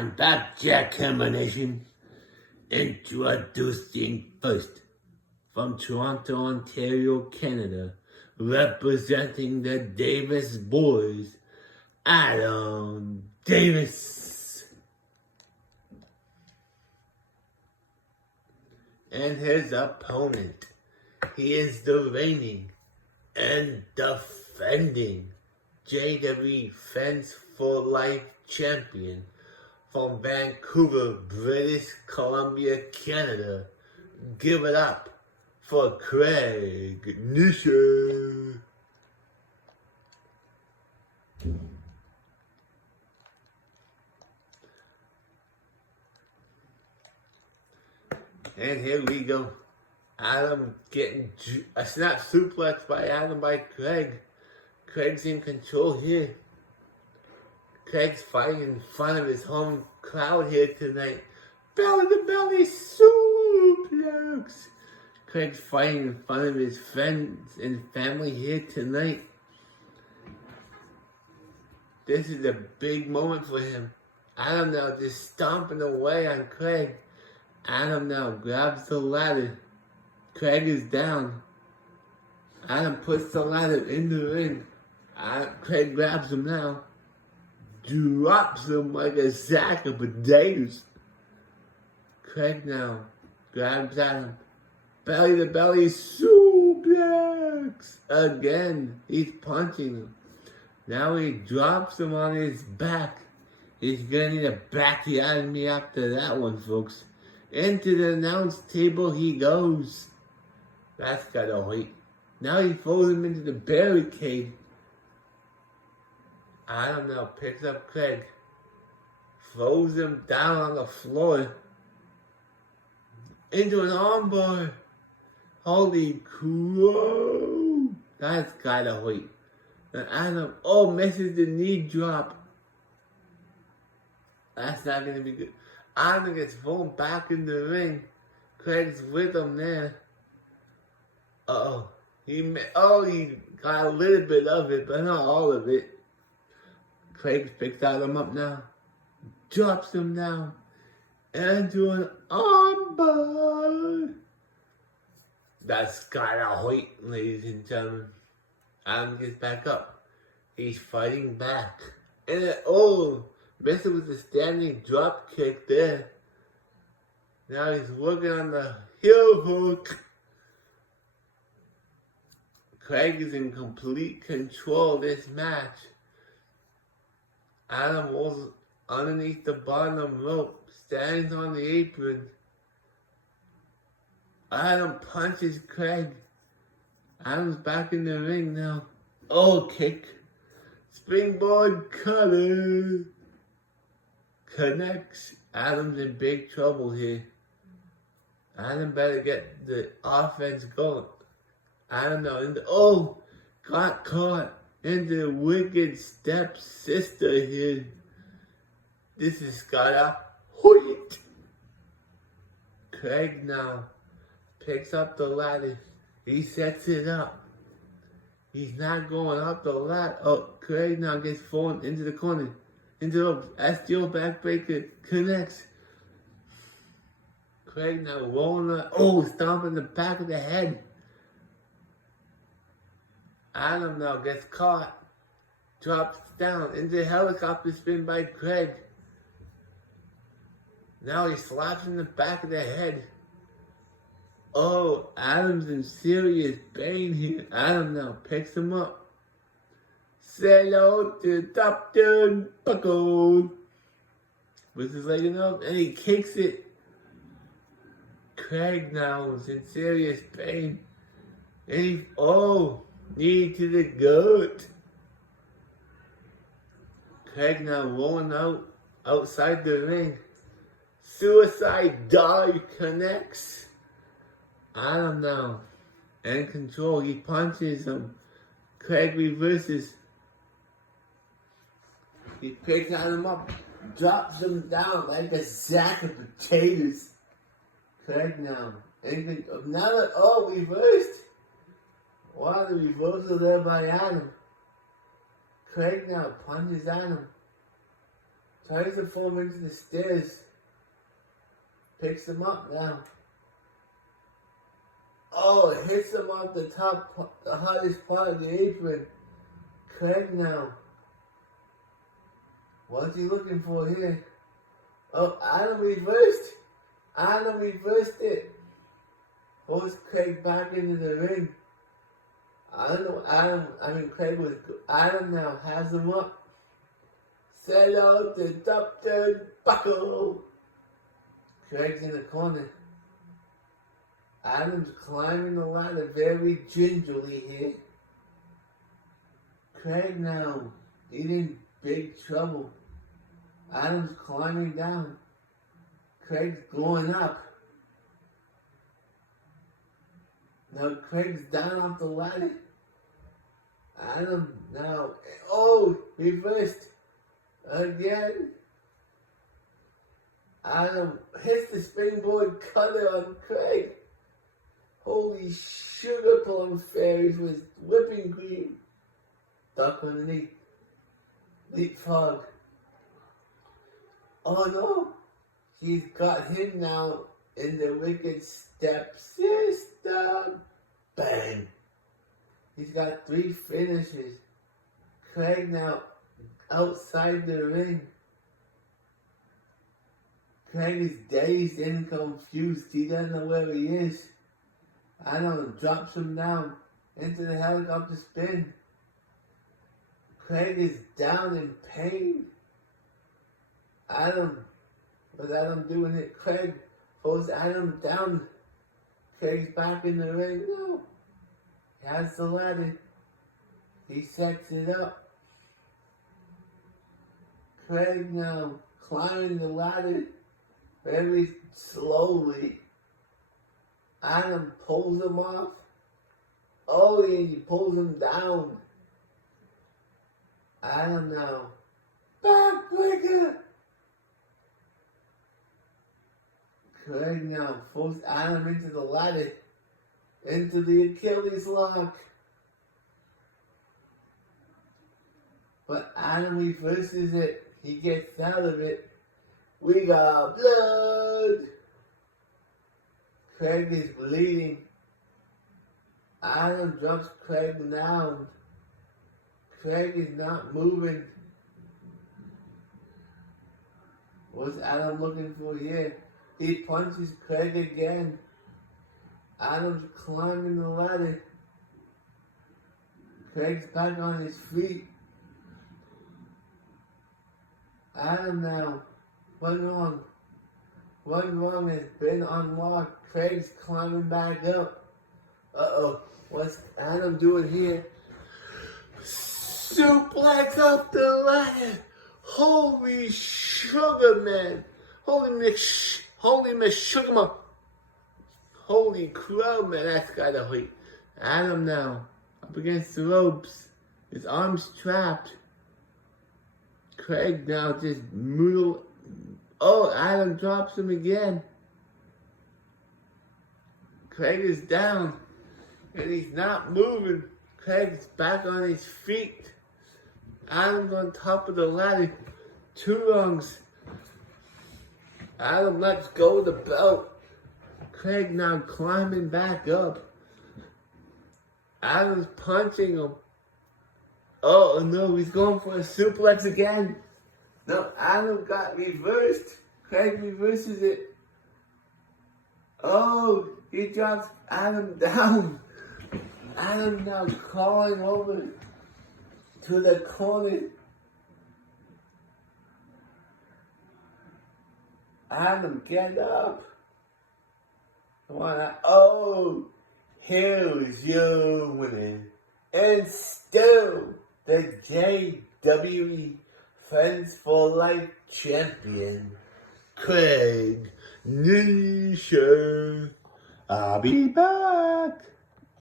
I'm back, Jackhammer Nation. Introducing first, from Toronto, Ontario, Canada, representing the Davis boys, Adam Davis. And his opponent, he is the reigning and defending JWE Fence for Life champion from Vancouver, British Columbia, Canada. Give it up for Craig Nisha. And here we go. Adam getting a snap suplex by Adam by Craig. Craig's in control here. Craig's fighting in front of his home crowd here tonight. Belly to belly suplex. Craig's fighting in front of his friends and family here tonight. This is a big moment for him. Adam now just stomping away on Craig. Adam now grabs the ladder. Craig is down. Adam puts the ladder in the ring. Craig grabs him now. Drops him like a sack of potatoes. Craig now grabs Adam. Belly to belly suplex. Again, he's punching him. Now he drops him on his back. He's gonna need a backiotomy after that one, folks. Into the announce table he goes. That's gotta wait. Now he throws him into the barricade. Adam now picks up Craig. Throws him down on the floor. Into an armbar. Holy crow. That's gotta wait. And Adam, misses the knee drop. That's not gonna be good. Adam gets thrown back in the ring. Craig's with him there. He got a little bit of it, but not all of it. Craig picks him up now. Drops him down. Into an armbar. That's gotta wait, ladies and gentlemen. Adam gets back up. He's fighting back. And missing with the standing drop kick there. Now he's working on the heel hook. Craig is in complete control of this match. Adam rolls underneath the bottom rope, stands on the apron. Adam punches Craig. Adam's back in the ring now. Kick. Springboard cutter. Connects. Adam's in big trouble here. Adam better get the offense going. Adam now got caught in the wicked stepsister here. This is gotta wait. Craig now picks up the ladder. He sets it up. He's not going up the ladder. Craig now gets thrown into the corner. Into the STO backbreaker. Connects. Craig now rolling stomping the back of the head. Adam now gets caught. Drops down into the helicopter spin by Craig. Now he slaps in the back of the head. Adam's in serious pain here. Adam now picks him up. Say hello to top turnbuckle. With his leg up, and he kicks it. Craig now is in serious pain. And knee to the gut. Craig now rolling outside the ring. Suicide dive connects. Adam now in control. He punches him. Craig reverses. He picks him up, drops him down like a sack of potatoes. Craig now. Reversed. Wow, the reversal there by Adam. Craig now punches Adam. tries to fall into the stairs. Picks him up now. Oh, it hits him off the top, the hottest part of the apron. Craig now. What's he looking for here? Oh, Adam reversed. Adam reversed it. Pulls Craig back into the ring. I don't know, Craig was good. Adam now has him up. Set out the top turn buckle. Craig's in the corner. Adam's climbing the ladder very gingerly here. Craig now, he's in big trouble. Adam's climbing down. Craig's going up. Now Craig's down off the ladder. Adam now, oh, reversed again. Adam hits the springboard cutter on Craig. Holy sugar plum fairies with whipping cream. Duck underneath. Leapfrog. Oh no, he's got him now in the wicked stepsister. Bang. He's got 3 finishes. Craig now outside the ring. Craig is dazed and confused. He doesn't know where he is. Adam drops him down into the helicopter spin. Craig is down in pain. With Adam doing it, Craig pulls Adam down. Craig's back in the ring now. He has the ladder. He sets it up. Craig now climbing the ladder very slowly. Adam pulls him off. Oh, he pulls him down. Adam now. Backbreaker! Craig now pulls Adam into the ladder. Into the Achilles lock. But Adam reverses it. He gets out of it. We got blood. Craig is bleeding. Adam drops Craig down. Craig is not moving. What's Adam looking for here? He punches Craig again. Adam's climbing the ladder. Craig's back on his feet. Adam now. One wrong. One wrong has been unlocked. Craig's climbing back up. Uh-oh. What's Adam doing here? Suplex off the ladder. Holy sugar, man. Holy Miss Sugar. Holy crow, man. That's gotta hurt. Adam now. Up against the ropes. His arms trapped. Craig now just brutal. Oh, Adam drops him again. Craig is down. And he's not moving. Craig's back on his feet. Adam's on top of the ladder. 2 rungs. Adam lets go of the belt. Craig now climbing back up. Adam's punching him. Oh no, he's going for a suplex again. No, Adam got reversed. Craig reverses it. Oh, he drops Adam down. Adam now crawling over to the corner. Adam, get up. Come on. Oh, here's your winner. And still the JWE Friends for Life champion, Craig Nation. I'll be back.